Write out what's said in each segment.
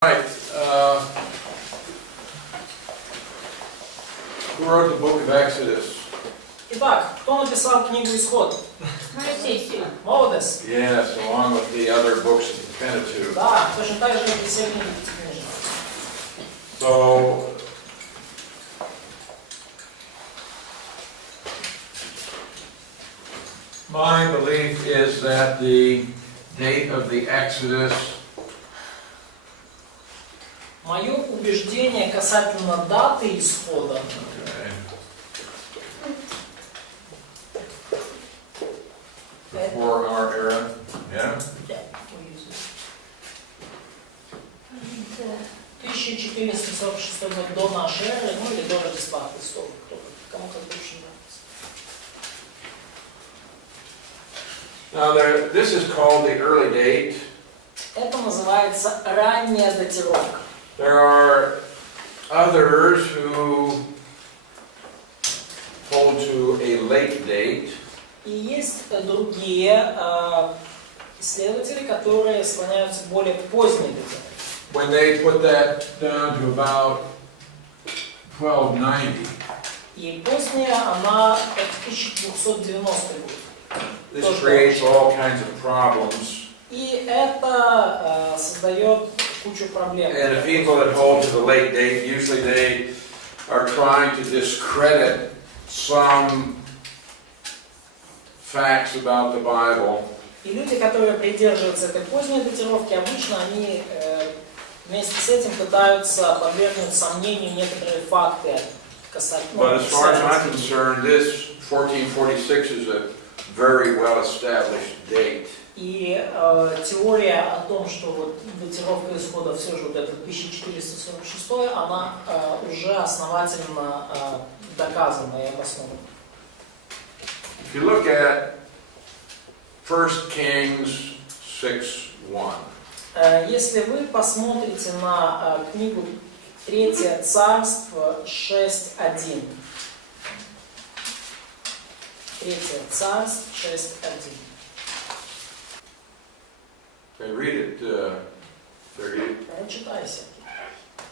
Right. Who wrote the book of Exodus? Итак, кто написал книгу Исход? Моисей. Молодец. Yes, along with the other books of the Pentateuch. Да, точно так же, как и все книги Пятикнижия. So, my belief is that the date of the Exodus Мое убеждение касательно даты Исхода before our era, yeah? 1446 год до нашей эры, ну или до Рождества Христова, кому как больше нравится. Now, this is called the early date. Это называется ранняя датировка. There are others who hold to a late date. И есть другие исследователи, которые склоняются к более поздней дате. When they put that down to about 1290. И поздняя она 1290 год. This creates all kinds of problems. И это создает кучу проблем. And the people that hold to the late date, usually they are trying to discredit some facts about the Bible. И люди, которые придерживаются этой поздней датировки, обычно они вместе с этим пытаются подвергнуть сомнению некоторые факты касательно. But as far as I'm concerned, this 1446 is a very well-established date. И теория о том, что вот датировка Исхода все же вот это 1446, она уже основательно доказана и обоснована. If you look at 1 Kings 6:1. Если вы посмотрите на книгу Третье царство 6:1. Третье царство 6:1. Okay, read it, Sergey. Прочитайся.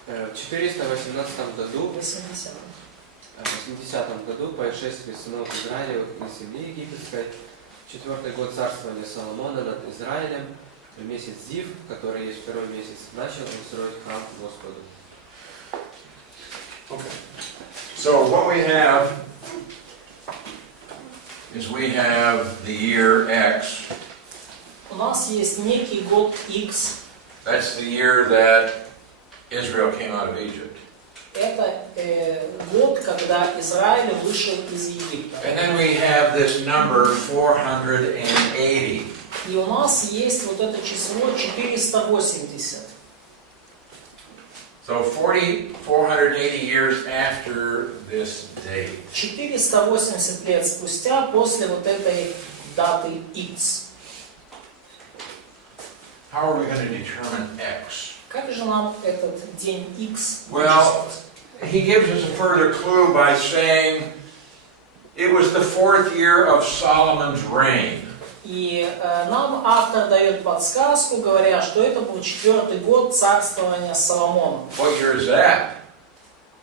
В 418 году, 80. в 80 году по шествии сынов Израилевых из земли египетской, 4-й год царствования Соломона над Израилем, в месяц Зив, который есть второй месяц, начал он строить храм Господу. Okay. So what we have is we have the year X. У нас есть некий год X. That's the year that Israel came out of Egypt. Это год, когда Израиль вышел из Египта. And then we have this number 480. И у нас есть вот это число 480. So 480 years after this date. 480 лет спустя после вот этой даты X. How are we going to determine X? Как же нам этот день X Well, he gives us a further clue by saying it was the 4th year of Solomon's reign. И нам автор дает подсказку, говоря, что это был 4-й год царствования Соломона. What year is that?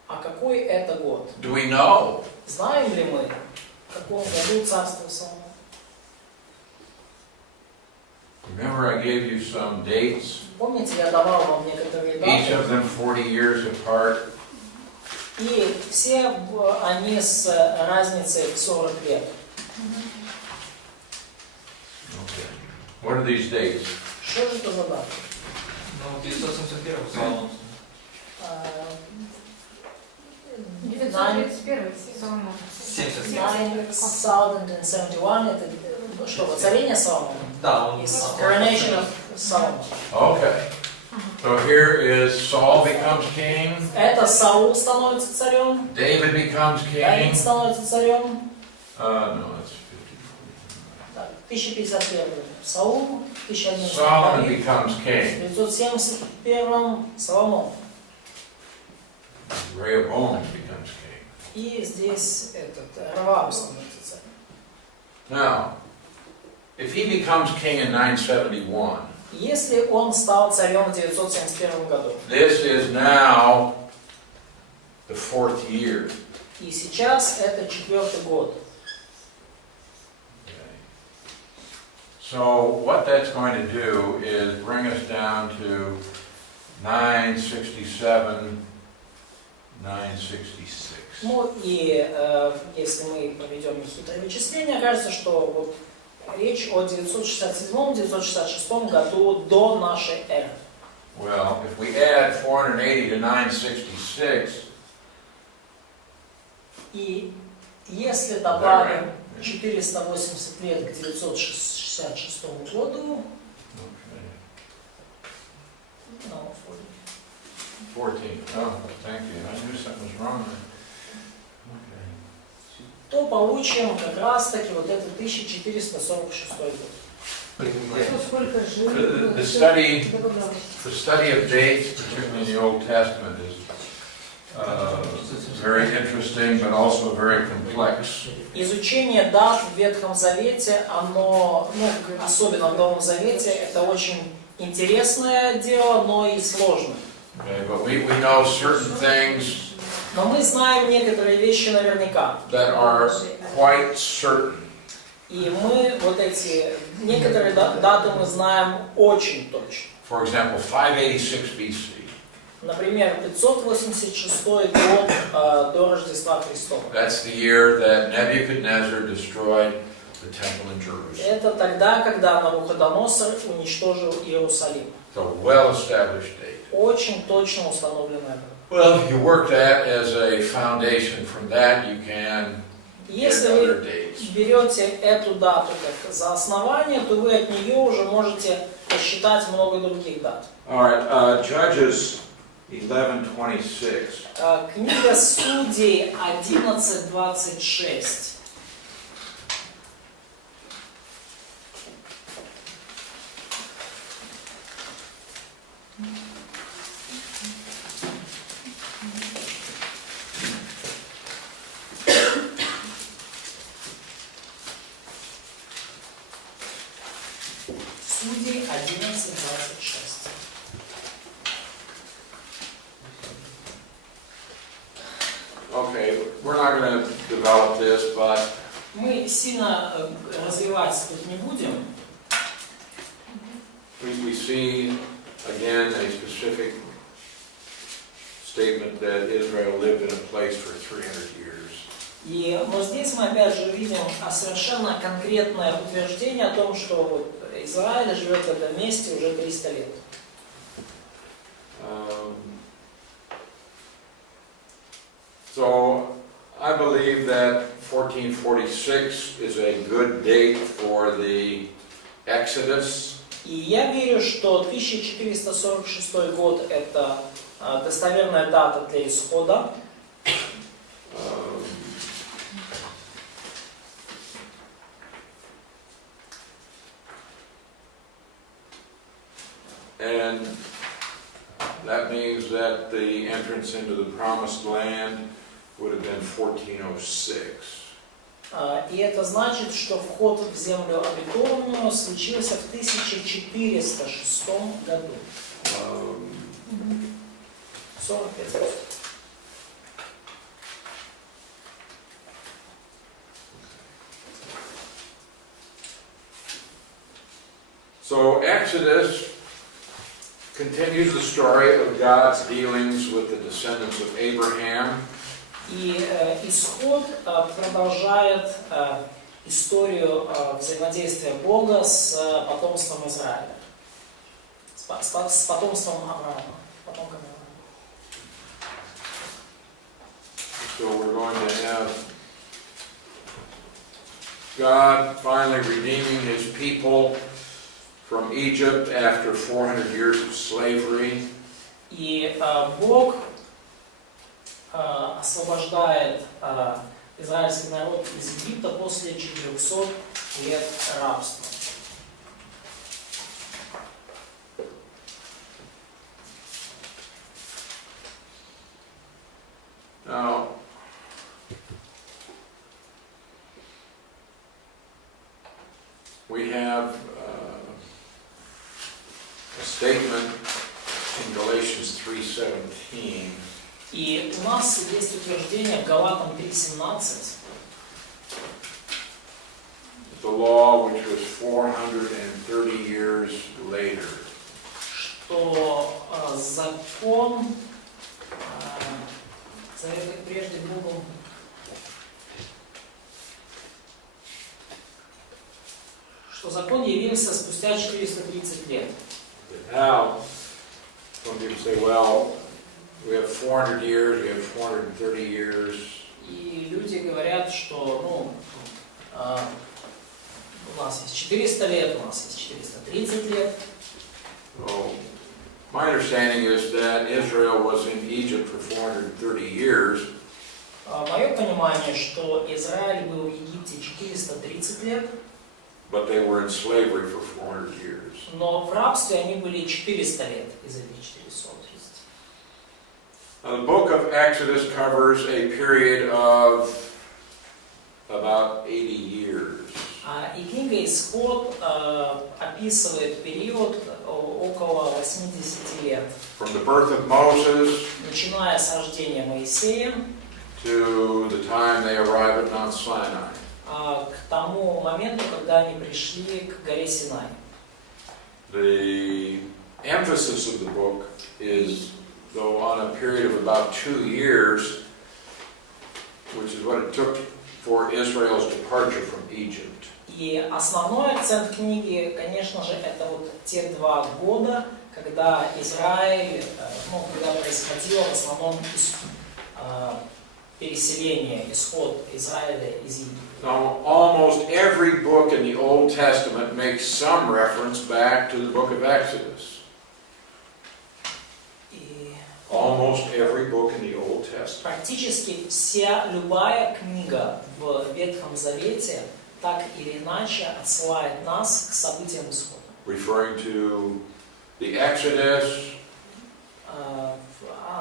А какой это год? Do we know? Знаем ли мы, в каком году царствовал Соломон? Remember I gave you some dates? Помните, я давал вам некоторые Each даты? of them 40 years apart. И все они с разницей в 40 лет. Okay. What are these dates? Что же это за даты? Ну, 971 Соломон. 931 Соломон. 971, это что, воцарение Соломона? Да, он... Coronation of Solomon. Okay. So here is Saul becomes king. Это Саул становится царем, David becomes Давид king. становится царем. No, that's 1051 Саул, 1011 Solomon Давид, becomes king. в 971 Соломон. Rehoboam becomes king. И здесь этот Раваам становится царем. Now, if he becomes king in 971, Если он стал царем в 971 году, this is now the 4th year. и сейчас это 4-й год, So what that's going to do is bring us down to 967, 966. ну и если мы проведем нехитрое вычисление, кажется, что вот речь о 967-966 году до нашей эры. Well, if we add 480 to 966, И если добавим 480 лет к 966 году, okay, no, 14. Oh, thank you. I knew something was wrong there. Okay. то получим как раз таки вот этот 1446 год. Сколько жил? The study of dates, particularly in the Old Testament, is very interesting, but also very complex. Изучение дат в Ветхом Завете, оно, особенно в Новом Завете, это очень интересное дело, но и сложное. Okay, but we know certain things Но мы знаем некоторые вещи наверняка. that are quite certain. И мы вот эти, некоторые даты мы знаем очень точно. For example, 586 BC. Например, 586 год до Рождества Христова. That's the year that Nebuchadnezzar destroyed the temple in Jerusalem. Это тогда, когда Навуходоносор уничтожил Иерусалим. It's a well-established date. Очень точно установленная дата. Well, if you work that as a foundation, from that you can get Если other вы dates. берете эту дату как за основание, то вы от нее уже можете посчитать много других дат. All right, Judges 11:26. Книга Судей 11:26. Судей 11:26. Okay, we're not going to develop this, but Мы сильно развивать тут не будем. we see again a specific statement that Israel lived in a place for 300 years. И вот здесь мы опять же видим совершенно конкретное утверждение о том, что вот Израиль живет в этом месте уже 300 лет. So I believe that 1446 is a good date for the Exodus. И я верю, что 1446 год это достоверная дата для исхода. And that means that the entrance into the promised land would have been 1406. И это значит, что вход в землю обетованную случился в 1406 году. 45 лет. So Exodus continues the story of God's dealings with the descendants of Abraham. И исход продолжает историю взаимодействия Бога с потомством Израиля, с потомством Авраама, потомками Авраама. So we're going to have God finally redeeming His people from Egypt after 400 years of slavery. И Бог освобождает израильский народ из Египта после 400 лет рабства. Now, we have statement in Galatians 3:17. И у нас есть утверждение в Галатам 3:17. The law, which was 430 years later. Что закон, завет прежде Богом, что закон явился спустя 430 лет. But now, some people say, well, we have 400 years, we have 430 years. И люди говорят, что у нас есть 400 лет, у нас есть 430 лет. So, my understanding is that Israel was in Egypt for 430 years. Мое понимание, что Израиль был в Египте 430 лет, But they were in slavery for 400 years. но в рабстве они были 400 лет из этих 430. Now, the book of Exodus covers a period of about 80 years. И книга «Исход» описывает период около 80 лет, From the birth of Moses начиная с рождения Моисея to the time they arrive at Mount Sinai. к тому моменту, когда они пришли к горе Синай. The emphasis of the book is, though, on a period of about 2 years, which is what it took for Israel's departure from Egypt. И основной акцент книги, конечно же, это вот те 2 года, когда Израиль, когда происходило в основном переселение, исход Израиля из Египта. Now, almost every book in the Old Testament makes some reference back to the book of Exodus. Almost every book in the Old Testament. Практически любая книга в Ветхом Завете так или иначе отсылает нас к событиям исхода. Referring to the Exodus,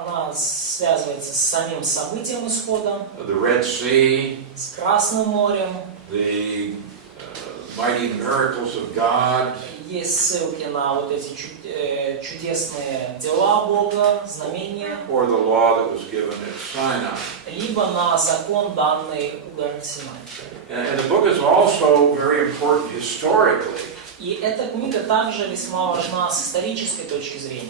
она связывается с самим событием исхода, the Red Sea, с Красным морем. the mighty miracles of God, Есть ссылки на вот эти чудесные дела Бога, знамения, or the law that was given at Sinai. либо на закон, данный у горы Синай. And the book is also very important historically. И эта книга также весьма важна с исторической точки зрения.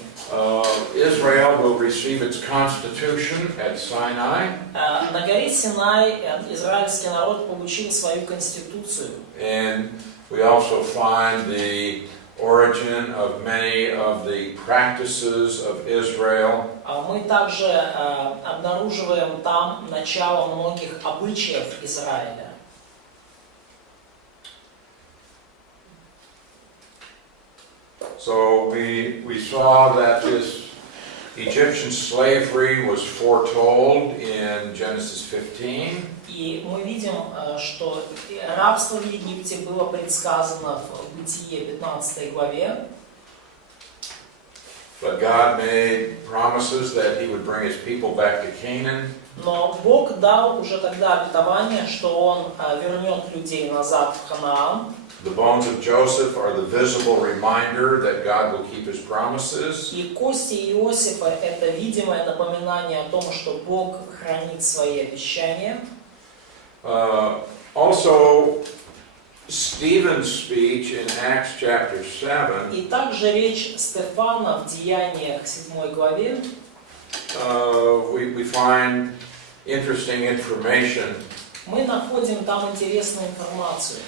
Israel will receive its constitution at Sinai. На горе Синай израильский народ получил свою конституцию. And we also find the origin of many of the practices of Israel. Мы также обнаруживаем там начало многих обычаев Израиля. So we saw that this Egyptian slavery was foretold in Genesis 15. И мы видим, что рабство в Египте было предсказано в Бытие 15 главе. But God made promises that He would bring His people back to Canaan. Но Бог дал уже тогда обетование, что Он вернет людей назад в Ханаан. The bones of Joseph are the visible reminder that God will keep His promises. И кости Иосифа – это видимое напоминание о том, что Бог хранит свои обещания. Also, Stephen's speech in Acts chapter 7. И также речь Стефана в Деяниях 7 главе. We find interesting information. Мы находим там интересную информацию.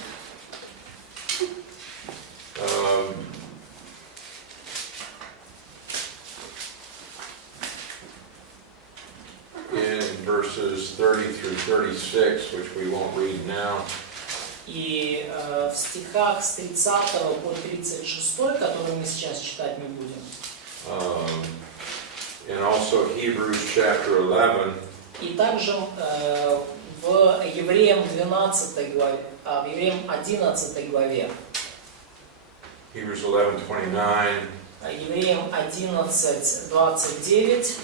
In verses 30 through 36, which we won't read now. И в стихах с 30 по 36, которые мы сейчас читать не будем. And also Hebrews chapter 11. И также в Евреям 12 главе, в Евреям 11 главе. Hebrews 11:29. Евреям 11:29.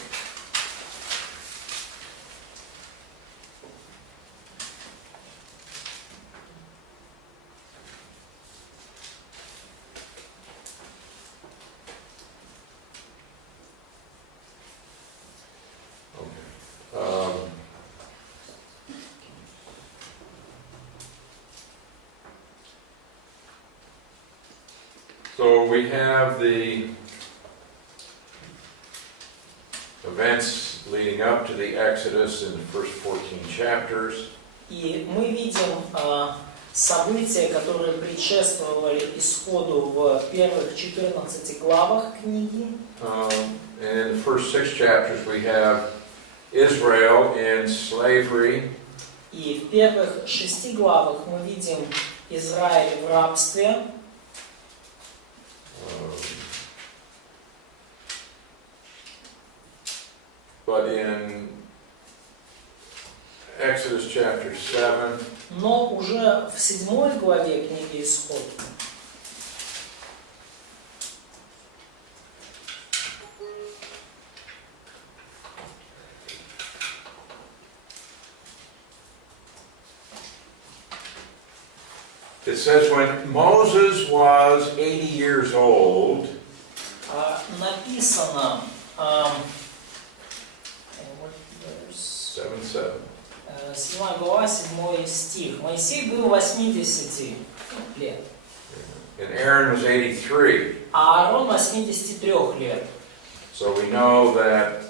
So we have the events leading up to the Exodus in the first 14 chapters. И мы видим события, которые предшествовали исходу в первых 14 главах книги. And in the first 6 chapters we have Israel in slavery. И в первых 6 главах мы видим Израиль в рабстве. But in Exodus chapter 7, Но уже в 7 главе книги Исход it says when Moses was 80 years old, написано, 7:7. 7 глава, 7 стих. Моисей был 80 лет, And Aaron was 83. а Аарон 83 лет. So we know that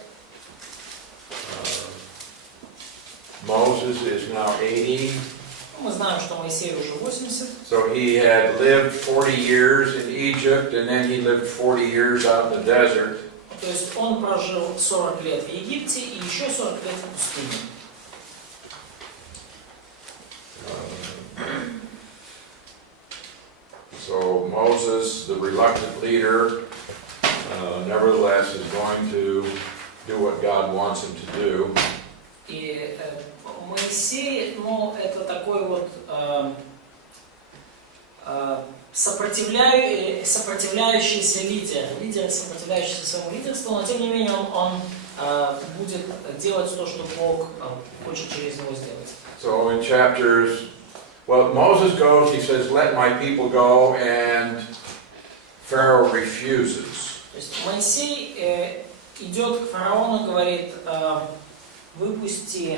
Moses is now 80. Мы знаем, что Моисей уже 80. So he had lived 40 years in Egypt, and then he lived 40 years out in the desert. То есть он прожил 40 лет в Египте и еще 40 лет в пустыне. So Moses, the reluctant leader, nevertheless is going to do what God wants him to do. И Моисей, ну, это такой вот сопротивляющийся лидер, сопротивляющийся своему лидерству, но тем не менее он будет делать то, что Бог хочет через него сделать. So in chapters, well, Moses goes, he says, let my people go, and Pharaoh refuses. То есть Моисей идет к фараону, говорит, отпусти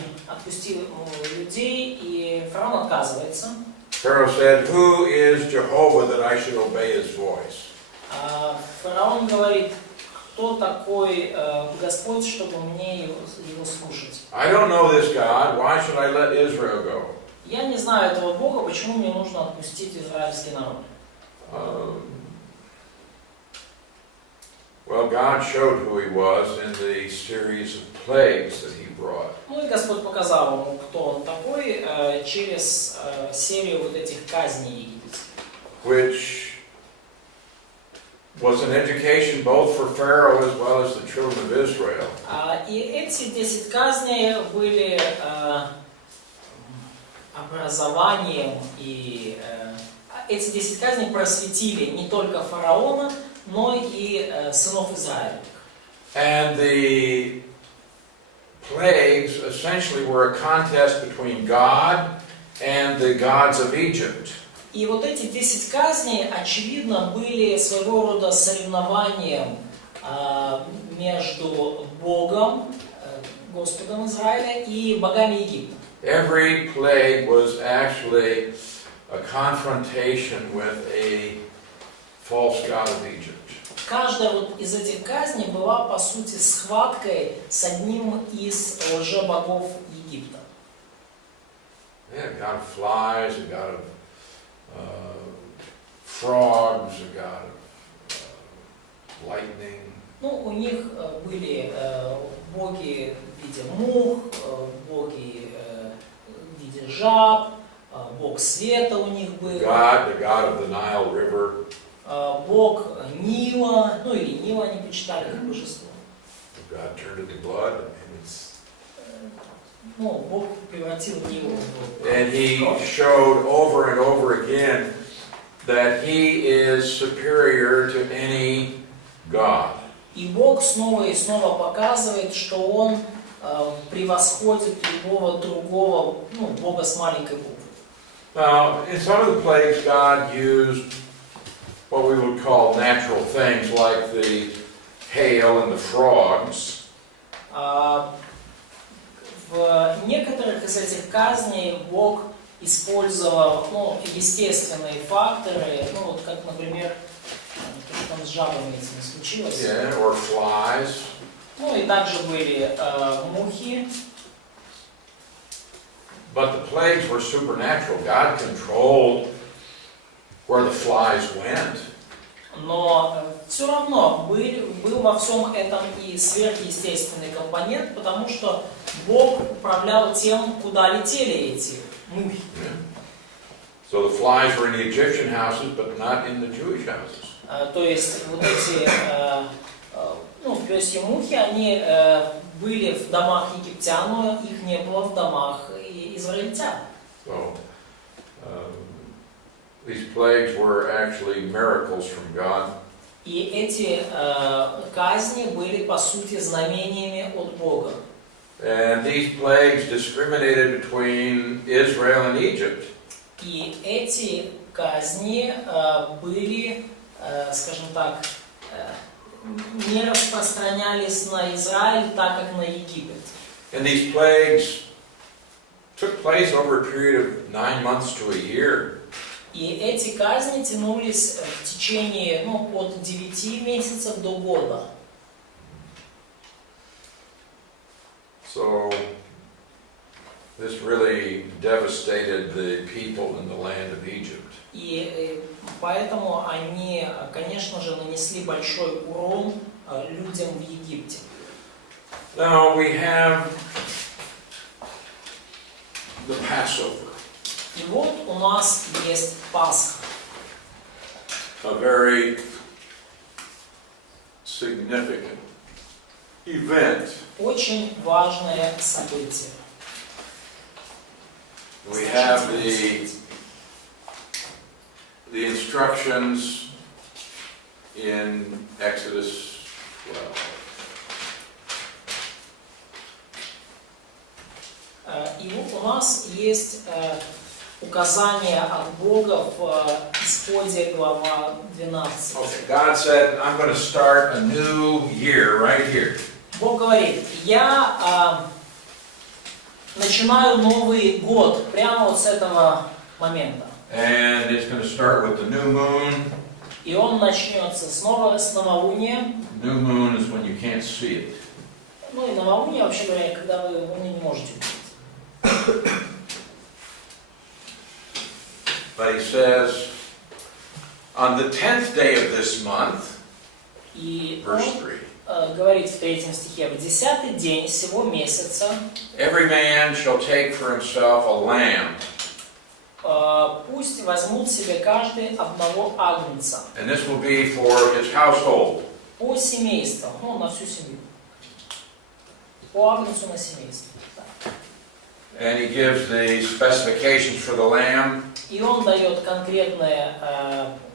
людей, и фараон отказывается. Pharaoh said, who is Jehovah that I should obey his voice? Фараон говорит, кто такой Господь, чтобы мне его слушать? I don't know this God, why should I let Israel go? Я не знаю этого Бога, почему мне нужно отпустить израильский народ? Well, God showed who he was in the series of plagues that he brought. Ну и Господь показал ему, кто он такой, через серию вот этих казней египетских. Which was an education both for Pharaoh as well as the children of Israel. И эти 10 казней были образованием, и эти 10 казней просветили не только фараона, но и сынов Израиля. And the plagues essentially were a contest between God and the gods of Egypt. И вот эти 10 казней, очевидно, были своего рода соревнованием между Богом, Господом Израиля, и богами Египта. Every plague was actually a confrontation with a false god of Egypt. Каждая вот из этих казней была, по сути, схваткой с одним из лжебогов Египта. Yeah, a god of flies, a god of frogs, a god of lightning. Ну, у них были боги в виде мух, боги в виде жаб, бог света у них был. The god of the Nile River. Бог Нила, ну или Нила они почитали как божество. God turned it to blood, and it's. Ну, Бог превратил Нилу в And he showed over and over again that he is superior to any god. И Бог снова и снова показывает, что Он превосходит любого другого, ну, Бога с маленькой буквы. Now, in some of the plagues, God used what we would call natural things, like the hail and the frogs. В некоторых из этих казней Бог использовал, ну, естественные факторы, ну, вот как, например, с жабами этими случилось. Yeah, or flies. Ну и также были мухи. But the plagues were supernatural. God controlled where the flies went. Но все равно был во всем этом и сверхъестественный компонент, потому что Бог управлял тем, куда летели эти мухи. Yeah. So the flies were in the Egyptian houses, but not in the Jewish houses. То есть вот эти пёсьи мухи, они были в домах египтян, но их не было в домах израильтян. So these plagues were actually miracles from God. И эти казни были по сути знамениями от Бога. And these plagues discriminated between Israel and Egypt. И эти казни были, скажем так, не распространялись на Израиль так, как на Египет. And these plagues took place over a period of 9 months to a year. И эти казни тянулись в течение от 9 месяцев до года. So this really devastated the people in the land of Egypt. И поэтому они, конечно же, нанесли большой урон людям в Египте. Now we have the Passover, И вот у нас есть Пасха. a very significant event. Очень важное событие. We have the instructions in Exodus 12. И вот у нас есть указание от Бога в Исходе, глава 12. Okay, God said, I'm going to start a new year right here. Бог говорит, я начинаю Новый год прямо вот с этого момента. And it's going to start with the new moon. И он начнется снова с новолуния. New moon is when you can't see it. Ну и новолуние, вообще говоря, когда вы его не можете увидеть. But he says, on the 10th day of this month, И verse он 3, говорит в 3 стихе, в 10-й день сего месяца every man shall take for himself a lamb. Пусть возьмут себе каждый одного агнца. And this will be for his household. По семейству, на всю семью. По агнцу на семейство. And he gives the specifications for the lamb. И он дает конкретные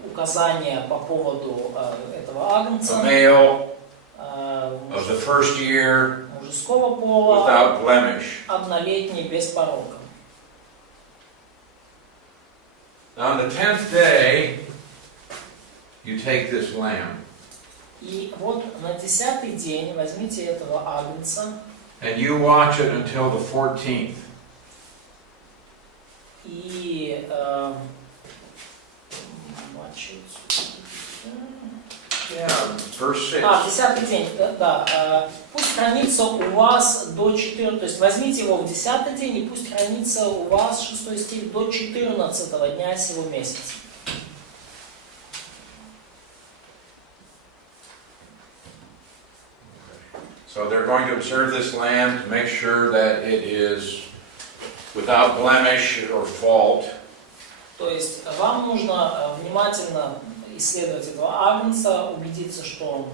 указания по поводу этого агнца. A male of the first year Мужского пола, without blemish. однолетний, без порока. Now on the 10th day, you take this lamb. И вот на 10-й день возьмите этого агнца. And you watch it until the 14th. И Verse 6. 10-й день, да. Пусть хранится у вас до 14, то есть возьмите его в 10-й день, и пусть хранится у вас, 6 стих, до 14-го дня сего месяца. So they're going to observe this lamb to make sure that it is without blemish or fault. То есть вам нужно внимательно исследовать этого агнца, убедиться, что он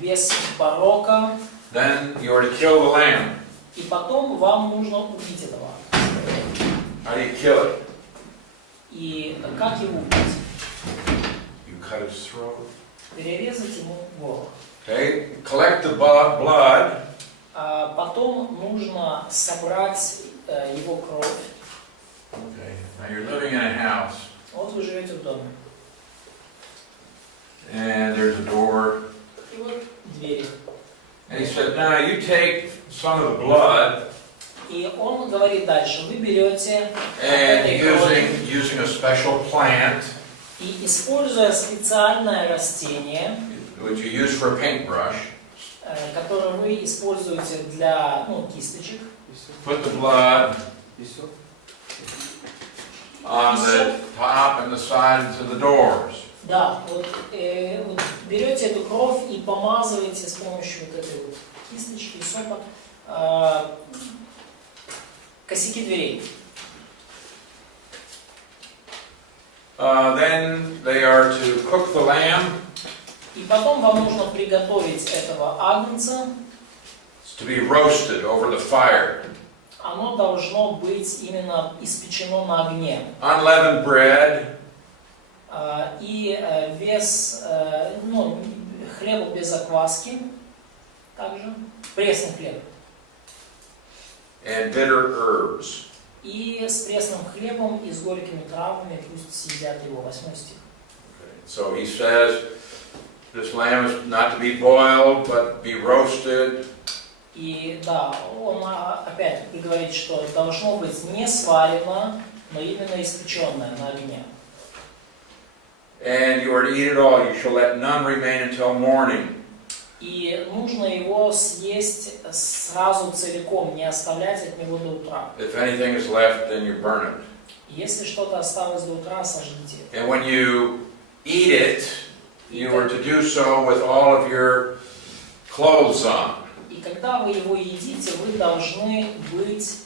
без порока. Then you are to kill the lamb. И потом вам нужно убить этого агнца. How do you kill it? И как его убить? You cut its throat. Перерезать ему горло. Okay, collect the blood. Потом нужно собрать его кровь. Okay, now you're living in a house. Вот вы живете в доме. And there's a door. И вот двери. And he said, now you take some of the blood. И он говорит дальше, вы берете And этой крови using a special plant. И используя специальное растение, which you use for a paintbrush, которое вы используете для кисточек, put the blood Песок. on the top and the sides of the doors. да, вот берете эту кровь и помазываете с помощью вот этой вот кисточки и сопа косяки дверей. Then they are to cook the lamb. И потом вам нужно приготовить этого агнца. It's to be roasted over the fire. Оно должно быть именно испечено на огне. Unleavened bread, И без, хлеба без закваски, также, пресный хлеб. and bitter herbs. И с пресным хлебом и с горькими травами пусть съедят его. 8 стих. So he says, this lamb is not to be boiled, but be roasted. И да, он опять говорит, что должно быть не сварено, но именно испеченное на огне. And you are to eat it all. You shall let none remain until morning. И нужно его съесть сразу целиком, не оставлять от него до утра. If anything is left, then you burn it. Если что-то осталось до утра, сожгите. And when you eat it, you are to do so with all of your clothes on. И когда вы его едите, вы должны быть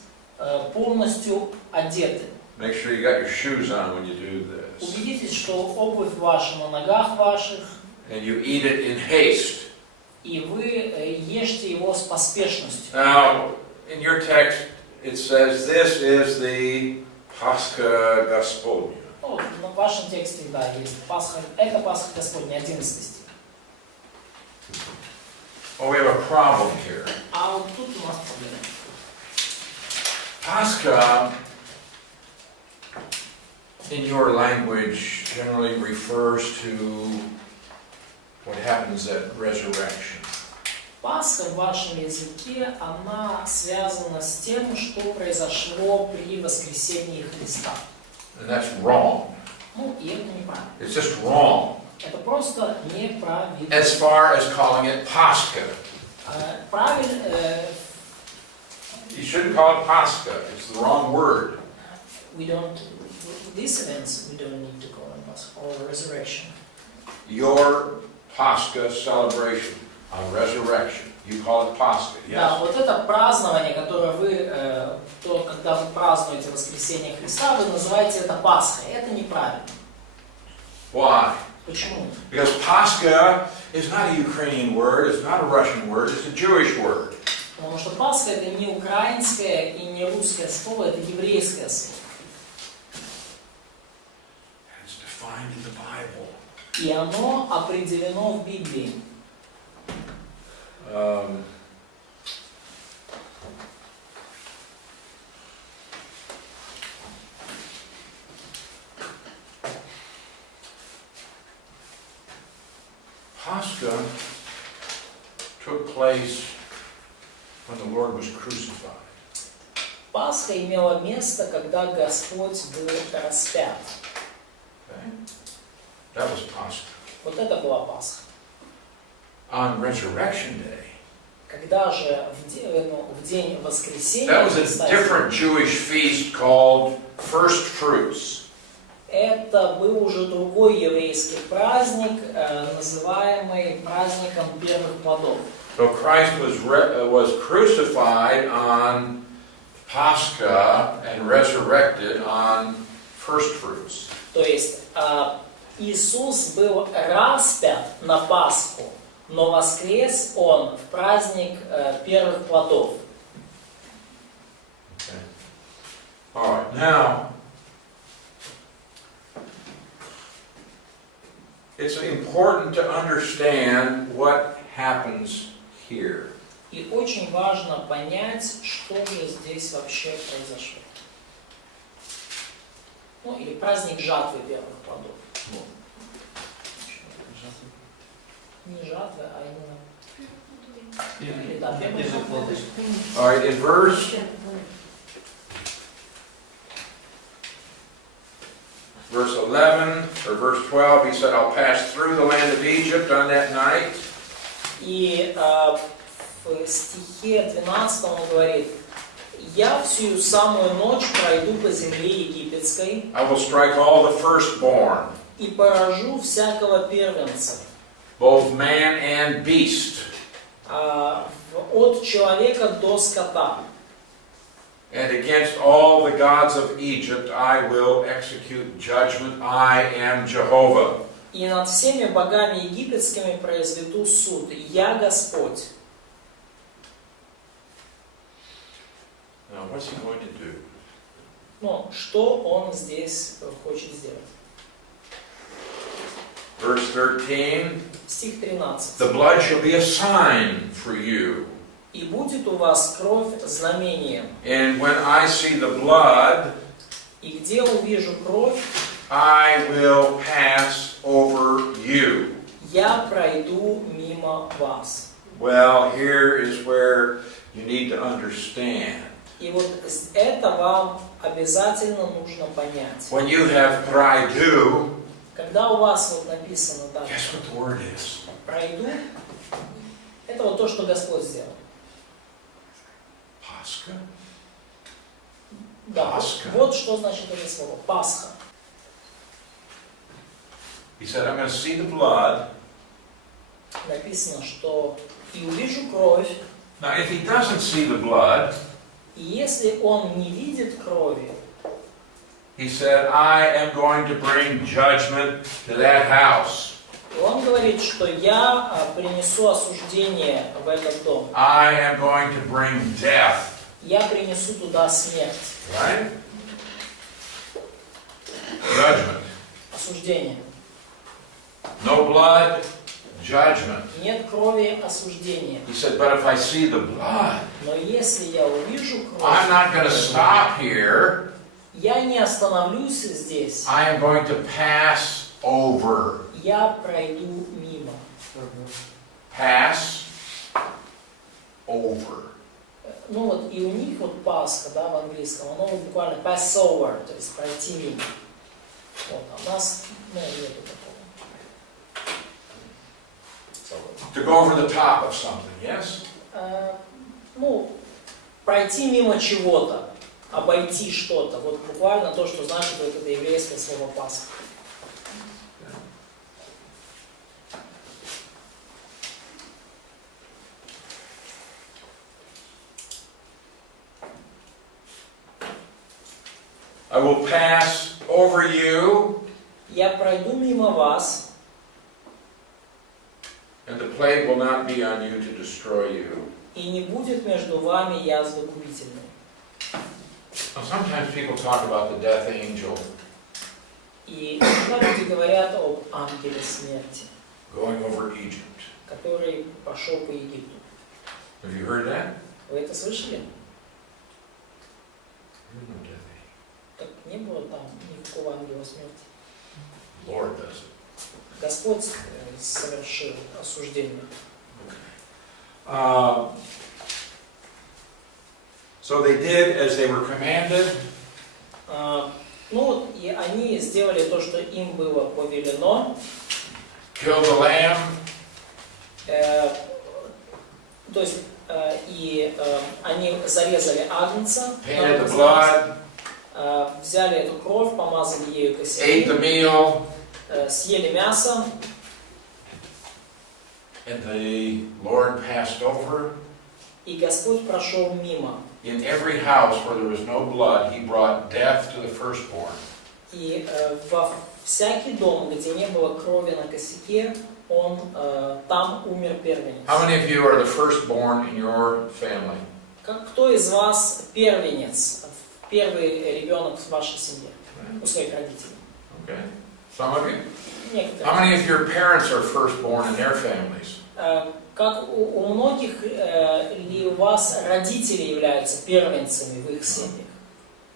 полностью одеты. Make sure you got your shoes on when you do this. Убедитесь, что обувь ваша на ногах ваших, And you eat it in haste. и вы ешьте его с поспешностью. Now, in your text, it says this is the Pascha Господня. Ну, в вашем тексте, да, есть Пасха. Это Пасха Господня, 11 стих. Oh, we have a problem here. А вот тут у нас проблема. Pascha, in your language, generally refers to what happens at resurrection. Пасха в вашем языке, она связана с тем, что произошло при воскресении Христа. And that's wrong. Ну, и это неправильно. It's just wrong. Это просто неправильно. As far as calling it Pascha. Правильно, You shouldn't call it Pascha. It's the wrong word. we don't, these events, we don't need to call them Pascha or resurrection. Your Pascha celebration on resurrection. You call it Pascha, Да, yes? вот это празднование, которое вы, когда вы празднуете воскресение Христа, вы называете это Пасхой. Это неправильно. Why? Почему? Because Pascha is not a Ukrainian word, it's not a Russian word, it's a Jewish word. Потому что Пасха это не украинское и не русское слово, это еврейское слово. And it's defined in the Bible. И оно определено в Библии. Pascha took place when the Lord was crucified. Пасха имела место, когда Господь был распят. Okay? That was Pascha. Вот это была Пасха. On Resurrection Day, Когда же в день воскресения that was Христа, a different Jewish feast called First Fruits. это был уже другой еврейский праздник, называемый праздником первых плодов. So Christ was crucified on Pascha and resurrected on First Fruits. То есть Иисус был распят на Пасху, но воскрес Он в праздник первых плодов. Okay. All right, now it's important to understand what happens here. И очень важно понять, что же здесь вообще произошло. Ну, или праздник жатвы первых плодов. Не жатвы, а именно... Или, да, первые плоды. All right, in verse verse 11 or verse 12, he said, I'll pass through the land of Egypt on that night. И в стихе 12 он говорит: «Я всю самую ночь пройду по земле египетской I will strike all the firstborn, и поражу всякого первенца, both man and beast, от человека до скота. and against all the gods of Egypt I will execute judgment. I am Jehovah." И над всеми богами египетскими произведу суд. Я Господь». Now, what's he going to do? Но что он здесь хочет сделать? Verse 13, Стих 13. the blood shall be a sign for you. «И будет у вас кровь знамением, And when I see the blood, и где увижу кровь, I will pass over you. я пройду мимо вас». Well, here is where you need to understand. И вот это вам обязательно нужно понять. When you have praidu, Когда у вас вот написано так, guess what the word is? пройду, это вот то, что Господь сделал. Pascha? Да, Пасха. вот что значит это слово. Пасха. He said, I'm going to see the blood. Написано, что «и увижу кровь». Now, if he doesn't see the blood, И если он не видит крови, he said, I am going to bring judgment to that house. и он говорит, что я принесу осуждение в этот дом. I am going to bring death. Я принесу туда смерть. Right? Judgment. Осуждение. No blood, judgment. Нет крови, осуждение. He said, but if I see the blood, Но если я увижу I'm кровь, not going to stop here. я не остановлюсь здесь. I am going to pass over. Я пройду мимо. Pass over. Ну вот и у них вот Пасха, да, в английском, оно вот буквально pass over, то есть пройти мимо. Вот, а у нас, ну, нету такого. To go over the top of something, yes? Ну, пройти мимо чего-то, обойти что-то. Вот буквально то, что значит вот это еврейское слово Пасха. I will pass over you, Я пройду мимо вас, and the plague will not be on you to destroy you. и не будет между вами язвы губительной. Now, sometimes people talk about the death angel И когда люди говорят об ангеле смерти, going over Egypt. который пошел по Египту. Have you heard that? Вы это слышали? There's no death angel. Так не было там никакого ангела смерти. Lord does it. Господь совершил осуждение. So they did as they were commanded. Ну вот, и они сделали то, что им было повелено. Killed the lamb. То есть, они зарезали агнца, Painted the blood. взяли эту кровь, помазали ею Ate косяки, the meal. съели мясо, And the Lord passed over. и Господь прошел мимо. In every house where there was no blood, He brought death to the firstborn. И во всякий дом, где не было крови на косяке, там умер первенец. How many of you are the firstborn in your family? Кто из вас первенец, первый ребенок в вашей семье, у своих родителей? Okay. Some of you? How Некоторые. many of your parents are firstborn in their families? Как у многих ли у вас родители являются первенцами в их семьях?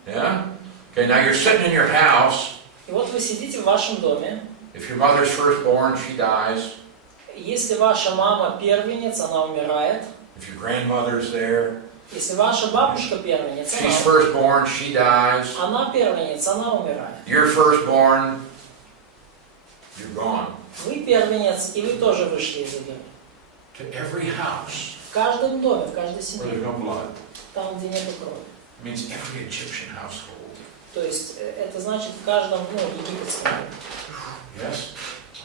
Yeah? Okay, now you're sitting in your house. И вот вы сидите в вашем доме. If your mother's firstborn, she dies. Если ваша мама первенец, она умирает. If your grandmother's there, Если ваша бабушка первенец, She's firstborn, she dies. она первенец, она умирает. You're firstborn, you're gone. Вы первенец, и вы тоже вышли из игры. To every house В каждом доме, в каждой where семье, there's no blood. там, где нет крови. It means every Egyptian household. То есть это значит в каждом, египетском доме. Yes?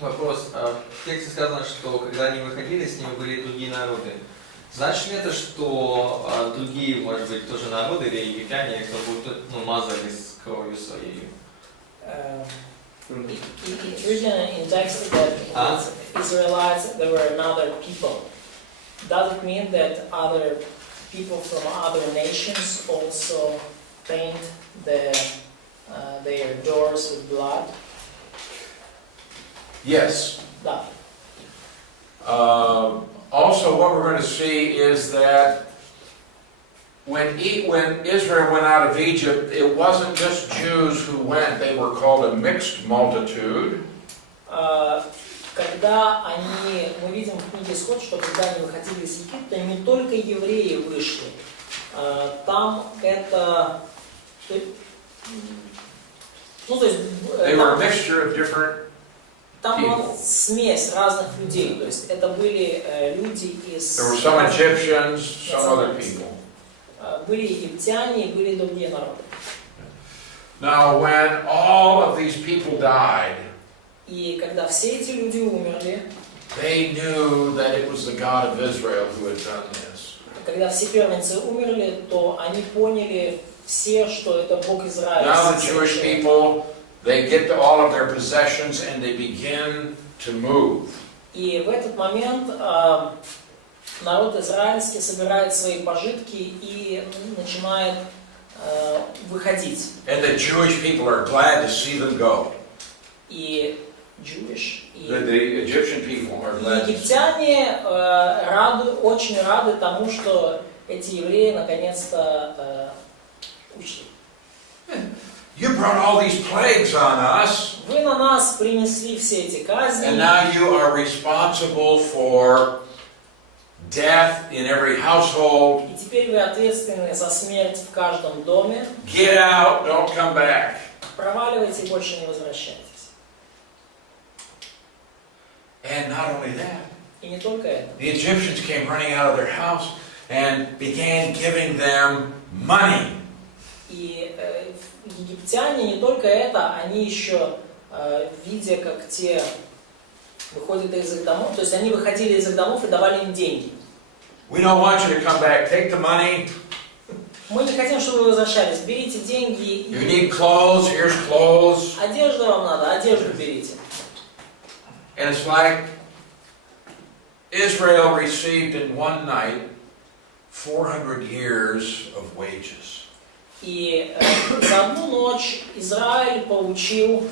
Вопрос. В тексте сказано, что когда они выходили, с ними были другие народы. Значит ли это, что другие, может быть, тоже народы или египтяне, как будто мазались кровью своей? It's written in text that Israelites, there were another people. Does it mean that other people from other nations also paint their doors with blood? Yes. Да. Also, what we're going to see is that when Israel went out of Egypt, it wasn't just Jews who went, they were called a mixed multitude. Когда мы видим в книге Исход, что когда они выходили из Египта, не только евреи вышли. Там это... то есть... They were a mixture of different Там была смесь разных людей, то есть это были люди из... There were some Egyptians, some other people. Были египтяне и были другие народы. Now, when all of these people died, И когда все эти люди умерли, they knew that it was the God of Israel who had done this. когда все первенцы умерли, то они поняли все, что это Бог Израиля. Now the Jewish people, they get to all of their possessions and they begin to move. И в этот момент народ израильский собирает свои пожитки и начинает выходить. And the Jewish people are glad to see them go. И Jewish, и The Egyptian people are glad to see them. египтяне очень рады тому, что эти евреи наконец-то ушли. You brought all these plagues on us, Вы на нас принесли все эти казни, and now you are responsible for death in every household. и теперь вы ответственны за смерть в каждом доме. Get out, don't come back. Проваливайте и больше не возвращайтесь. And not only that, И не только это. the Egyptians came running out of their house and began giving them money. И египтяне не только это, они еще, видя, как те выходят из их домов, то есть они выходили из их домов и давали им деньги. We don't want you to come back. Take the money. Мы не хотим, чтобы вы возвращались. Берите деньги. You need clothes. Here's clothes. Одежда вам надо, одежду берите. And it's like Israel received in one night 400 years of wages. И за одну ночь Израиль получил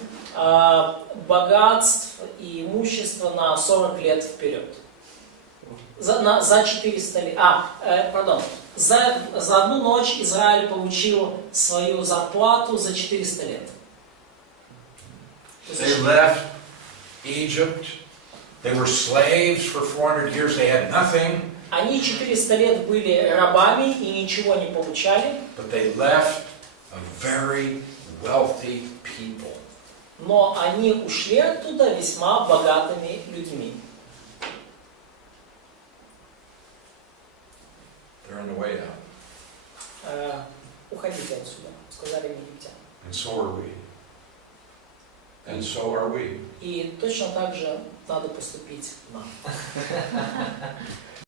богатств и имущество на 40 лет вперед. За 400 лет. За одну ночь Израиль получил свою зарплату за 400 лет. They left Egypt. They were slaves for 400 years. They had nothing. Они 400 лет были рабами и ничего не получали. But they left a very wealthy people. Но они ушли оттуда весьма богатыми людьми. They're on the way out. Уходите отсюда, сказали египтяне. And so are we. And so are we. И точно так же надо поступить нам.